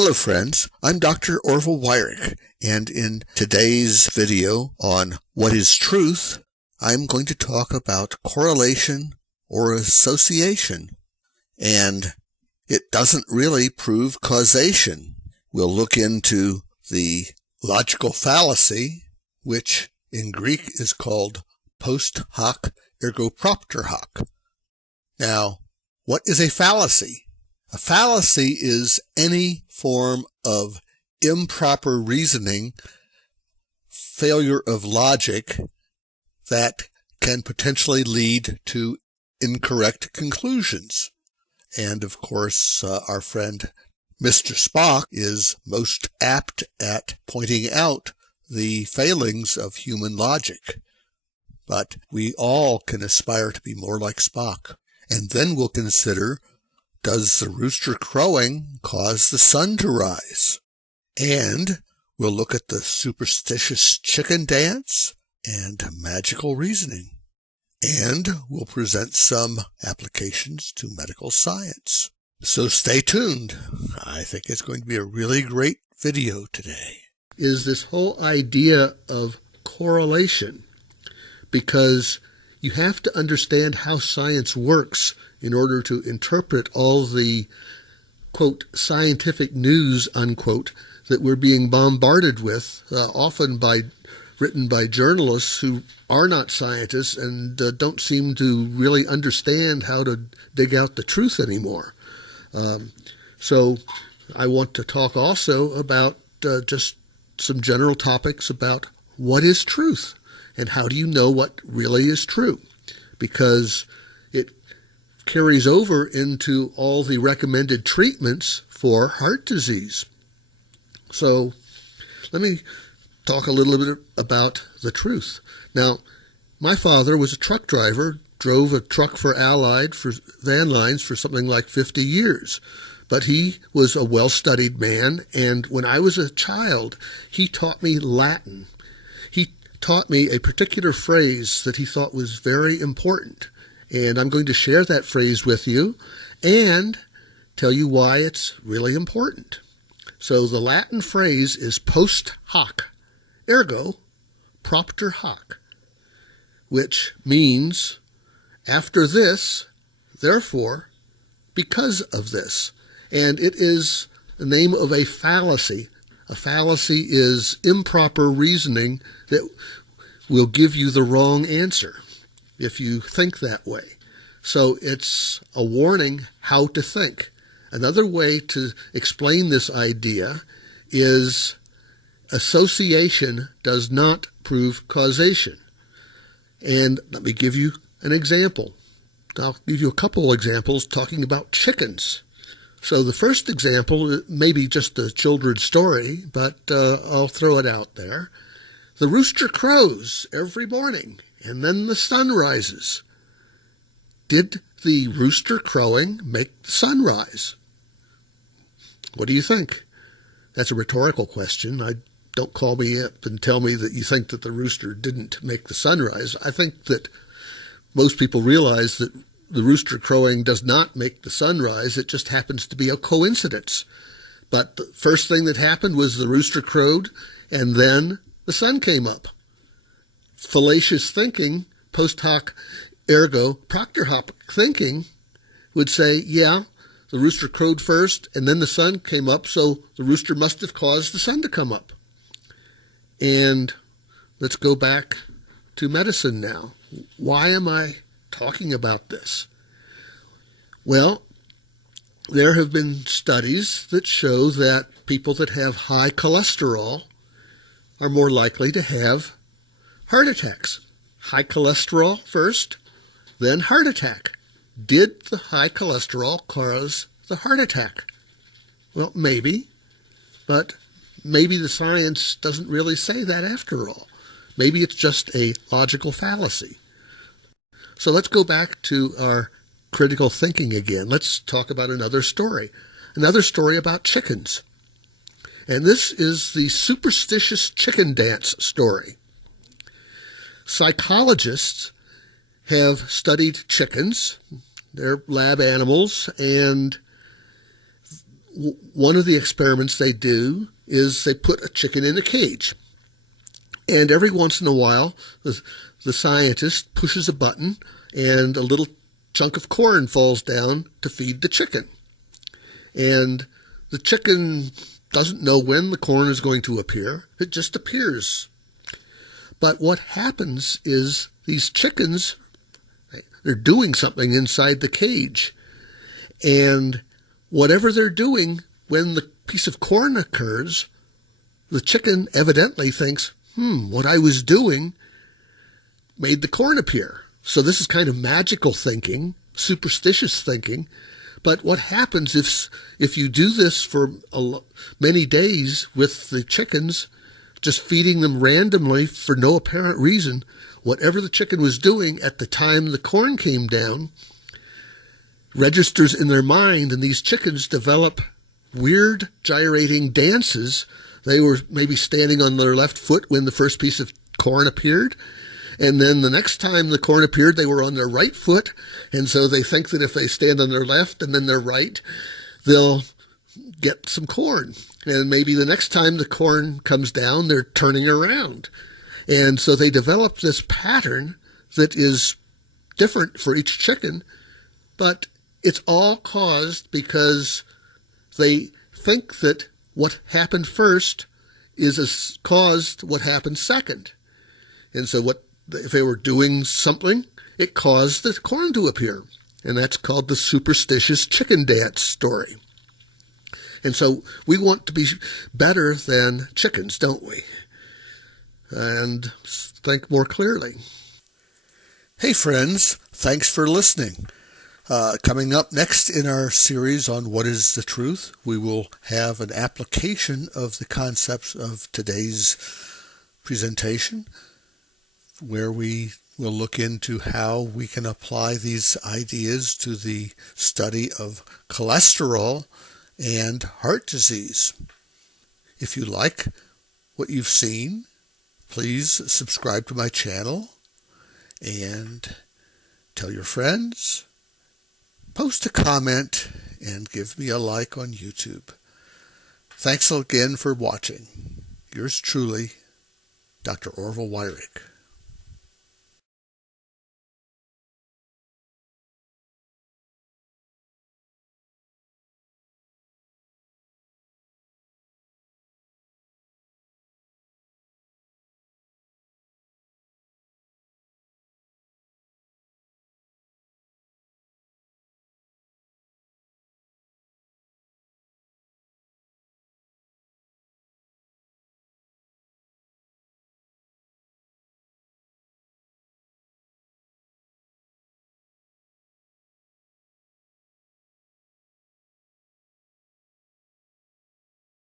Hello friends, I'm Dr. Orville Weyrich, and in today's video on what is truth, I'm going to talk about correlation or association, and it doesn't really prove causation. We'll look into the logical fallacy, which in Greek is called post hoc ergo propter hoc. Now, what is a fallacy? A fallacy is any form of improper reasoning, failure of logic that can potentially lead to incorrect conclusions. And of course, our friend Mr. Spock is most apt at pointing out the failings of human logic. But we all can aspire to be more like Spock. And then we'll consider, does the rooster crowing cause the sun to rise? And we'll look at the superstitious chicken dance and magical reasoning. And we'll present some applications to medical science. So stay tuned. I think it's going to be a really great video today. Is this whole idea of correlation, because you have to understand how science works in order to interpret all the, quote, scientific news, unquote, that we're being bombarded with, often written by journalists who are not scientists and don't seem to really understand how to dig out the truth anymore. So I want to talk also about just some general topics about what is truth and how do you know what really is true, because it carries over into all the recommended treatments for heart disease. So let me talk a little bit about the truth. Now, my father was a truck driver, drove a truck for Allied for van lines for something like 50 years. But he was a well-studied man, and when I was a child, he taught me Latin. He taught me a particular phrase that he thought was very important. And I'm going to share that phrase with you and tell you why it's really important. So the Latin phrase is post hoc ergo propter hoc, which means after this, therefore, because of this. And it is the name of a fallacy. A fallacy is improper reasoning that will give you the wrong answer if you think that way. So it's a warning how to think. Another way to explain this idea is association does not prove causation. And let me give you an example. I'll give you a couple examples talking about chickens. So the first example may be just a children's story, but I'll throw it out there. The rooster crows every morning, and then the sun rises. Did the rooster crowing make the sun rise? What do you think? That's a rhetorical question. Don't call me up and tell me that you think that the rooster didn't make the sun rise. I think that most people realize that the rooster crowing does not make the sun rise. It just happens to be a coincidence. But the first thing that happened was the rooster crowed, and then the sun came up. Fallacious thinking, post hoc ergo propter hoc thinking, would say, yeah, the rooster crowed first, and then the sun came up, so the rooster must have caused the sun to come up. And let's go back to medicine now. Why am I talking about this? Well, there have been studies that show that people that have high cholesterol are more likely to have heart attacks. High cholesterol first, then heart attack. Did the high cholesterol cause the heart attack? Well, maybe, but maybe the science doesn't really say that after all. Maybe it's just a logical fallacy. So let's go back to our critical thinking again. Let's talk about another story about chickens. And this is the superstitious chicken dance story. Psychologists have studied chickens. They're lab animals, and one of the experiments they do is they put a chicken in a cage. And every once in a while, the scientist pushes a button and a little chunk of corn falls down to feed the chicken. And the chicken doesn't know when the corn is going to appear. It just appears. But what happens is these chickens, they're doing something inside the cage. And whatever they're doing, when the piece of corn occurs, the chicken evidently thinks, what I was doing made the corn appear. So this is kind of magical thinking, superstitious thinking. But what happens if you do this for many days with the chickens, just feeding them randomly for no apparent reason, whatever the chicken was doing at the time the corn came down registers in their mind, and these chickens develop weird gyrating dances. They were maybe standing on their left foot when the first piece of corn appeared, and then the next time the corn appeared, they were on their right foot, and so they think that if they stand on their left and then their right, they'll get some corn. And maybe the next time the corn comes down, they're turning around. And so they develop this pattern that is different for each chicken, but it's all caused because they think that what happened first caused what happened second. And so if they were doing something, it caused the corn to appear. And that's called the superstitious chicken dance story. And so we want to be better than chickens, don't we? And think more clearly. Hey friends, thanks for listening. Coming up next in our series on What is the Truth, we will have an application of the concepts of today's presentation, where we will look into how we can apply these ideas to the study of cholesterol and heart disease. If you like what you've seen, please subscribe to my channel and tell your friends. Post a comment and give me a like on YouTube. Thanks again for watching. Yours truly, Dr. Orville Weyrich.